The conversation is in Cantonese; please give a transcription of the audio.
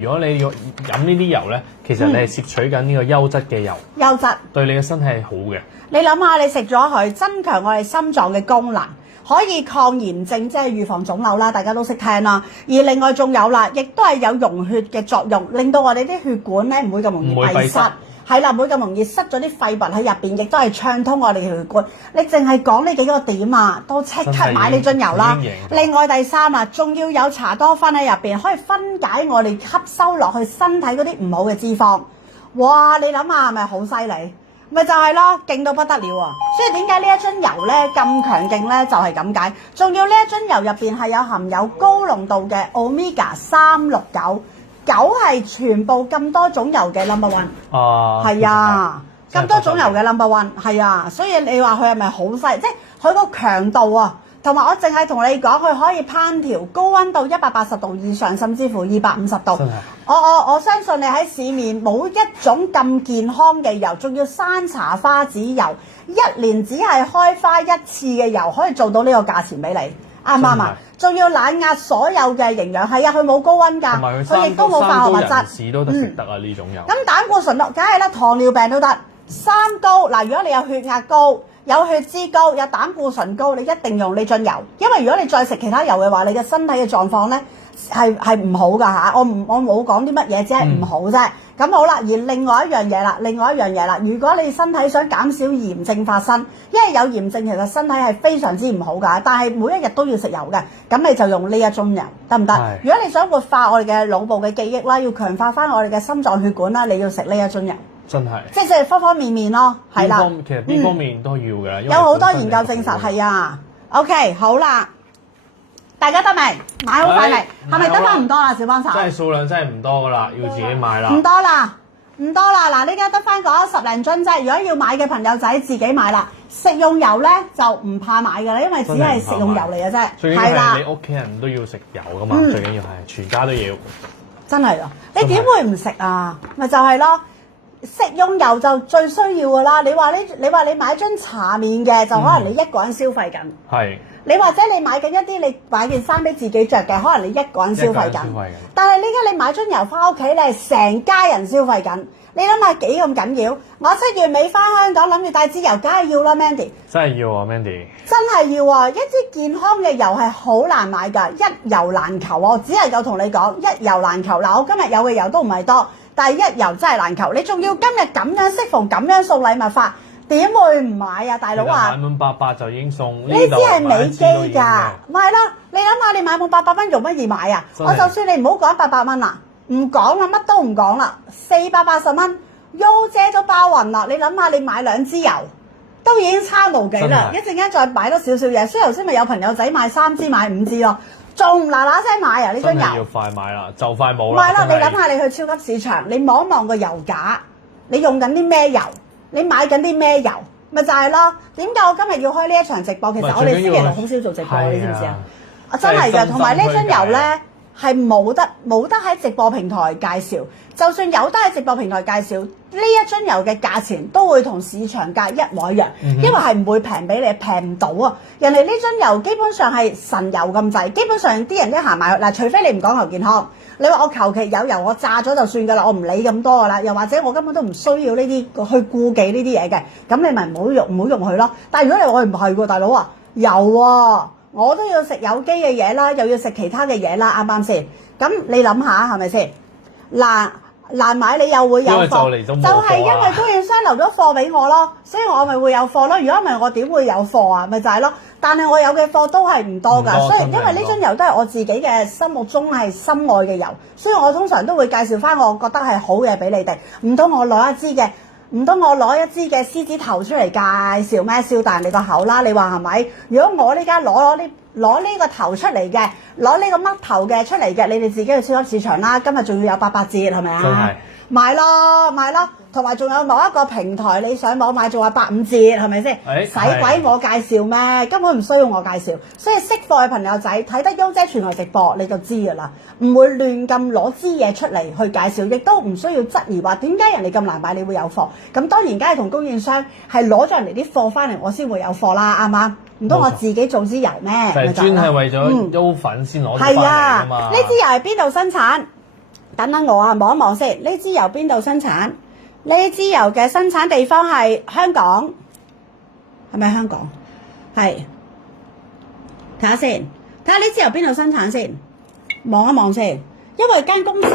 如果你要飲呢啲油咧，其實你係攝取緊呢個優質嘅油，優質對你嘅身體係好嘅。你諗下，你食咗佢，增強我哋心臟嘅功能，可以抗炎症，即係預防腫瘤啦，大家都識聽啦。而另外仲有啦，亦都係有溶血嘅作用，令到我哋啲血管咧唔會咁容易閉塞。係啦，唔會咁容易塞咗啲廢物喺入邊，亦都係暢通我哋嘅血管。你淨係講呢幾個點啊，都即刻買呢樽油啦。另外第三啊，仲要有茶多酚喺入邊，可以分解我哋吸收落去身體嗰啲唔好嘅脂肪。哇！你諗下係咪好犀利？咪就係咯，勁到不得了啊！所以點解呢一樽油咧咁強勁咧？就係咁解。仲要呢一樽油入邊係有含有高濃度嘅 Omega-369。9係全部咁多種油嘅 number one， 係啊，咁多種油嘅 number one， 係啊，所以你話佢係咪好犀？即係佢個強度啊，同埋我淨係同你講，佢可以烹調高溫度180度以上，甚至乎250度。我相信你喺市面冇一種咁健康嘅油，仲要山茶花籽油，一年只係開花一次嘅油，可以做到呢個價錢俾你。啱唔啱啊？仲要冷壓所有嘅營養，係啊，佢冇高溫㗎，佢亦都冇化學物質。市都得食得啊呢種油。咁膽固醇咯，梗係啦，糖尿病都得。三高嗱，如果你有血壓高、有血脂高、有膽固醇高，你一定用呢樽油，因為如果你再食其他油嘅話，你嘅身體嘅狀況咧係唔好㗎嚇。我冇講啲乜嘢，只係唔好啫。咁好啦，而另外一樣嘢啦，如果你身體想減少炎症發生，因為有炎症其實身體係非常之唔好㗎，但係每一日都要食油嘅，咁你就用呢一樽油得唔得？如果你想活化我哋嘅腦部嘅記憶啦，要強化翻我哋嘅心臟血管啦，你要食呢一樽油。真係，即係方方面面咯，係啦。其實邊方面都要嘅，有好多研究證實係啊。OK， 好啦。大家得未？買好快未？係咪得翻唔多啦，小幫手？真係數量真係唔多噶啦，要自己買啦。唔多啦，唔多啦。嗱，呢家得翻嗰10零樽啫。如果要買嘅朋友仔自己買啦。食用油咧就唔怕買㗎啦，因為只係食用油嚟嘅啫。係啦，你屋企人都要食油噶嘛，最緊要係全家都要。真係啊！你點會唔食啊？咪就係咯。食用油就最需要㗎啦。你話你買樽茶麵嘅，就可能你一個人消費緊。係。你或者你買緊一啲你買件衫俾自己着嘅，可能你一個人消費緊。但係呢家你買樽油翻屋企，你係成家人消費緊。你諗下幾咁緊要？我7月尾翻香港諗住帶支油，梗係要啦 ，Mandy。真係要啊 ，Mandy。真係要啊！一支健康嘅油係好難買㗎，一油難求啊！我只係夠同你講，一油難求。嗱，我今日有嘅油都唔係多，但係一油真係難求。你仲要今日咁樣適逢咁樣送禮物法。點會唔買啊，大佬啊！買滿800就已經送呢支係美肌㗎，咪係咯？你諗下，你買滿800蚊用乜嘢買啊？我就算你唔好講800蚊啦，唔講啦，乜都唔講啦，480蚊，U 姐都包運啦！你諗下，你買2支油都已經差無幾啦，一陣間再買多少少嘢，所以頭先咪有朋友仔買3支買5支咯，仲唔嗱嗱聲買啊？呢樽油要快買啦，就快冇啦。唔係啦，你諗下，你去超級市場，你望一望個油架，你用緊啲咩油？你買緊啲咩油？咪就係咯。點解我今日要開呢一場直播？其實我哋星期六好少做直播，你知唔知啊？真係㗎，同埋呢樽油咧係冇得喺直播平台介紹。就算有得喺直播平台介紹，呢一樽油嘅價錢都會同市場價一模一樣，因為係唔會平俾你，平唔到啊！人哋呢樽油基本上係神油咁滯，基本上啲人一行埋去嗱，除非你唔講求健康。你話我求其有油我炸咗就算㗎啦，我唔理咁多㗎啦，又或者我根本都唔需要呢啲去顧忌呢啲嘢嘅，咁你咪唔好用佢咯。但係如果你我唔係喎，大佬啊，油喎，我都要食有機嘅嘢啦，又要食其他嘅嘢啦，啱唔啱先？咁你諗下係咪先？難買你又會有貨，就係因為供應商留咗貨俾我咯，所以我咪會有貨咯。如果唔係我點會有貨啊？咪就係咯。但係我有嘅貨都係唔多㗎，所以因為呢樽油都係我自己嘅心目中係心愛嘅油，所以我通常都會介紹翻我覺得係好嘅俾你哋。唔通我攞一支嘅獅子頭出嚟介紹咩？笑大人你個口啦！你話係咪？如果我呢家攞呢個頭出嚟嘅，攞呢個嘜頭嘅出嚟嘅，你哋自己去超級市場啦。今日仲要有800折係咪啊？真係買咯，同埋仲有某一個平台你上網買仲有85折係咪先？使鬼我介紹咩？根本唔需要我介紹。所以識貨嘅朋友仔睇得優姐全台直播你就知㗎啦，唔會亂咁攞支嘢出嚟去介紹，亦都唔需要質疑話點解人哋咁難買你會有貨。咁當然梗係同供應商係攞咗人哋啲貨翻嚟，我先會有貨啦，啱嘛？唔通我自己做支油咩？就係專係為咗優粉先攞翻嚟㗎嘛？呢支油係邊度生產？等等我啊，望一望先。呢支油邊度生產？呢支油嘅生產地方係香港，係咪香港？係，睇下先，睇下呢支油邊度生產先，望一望先。因為間公司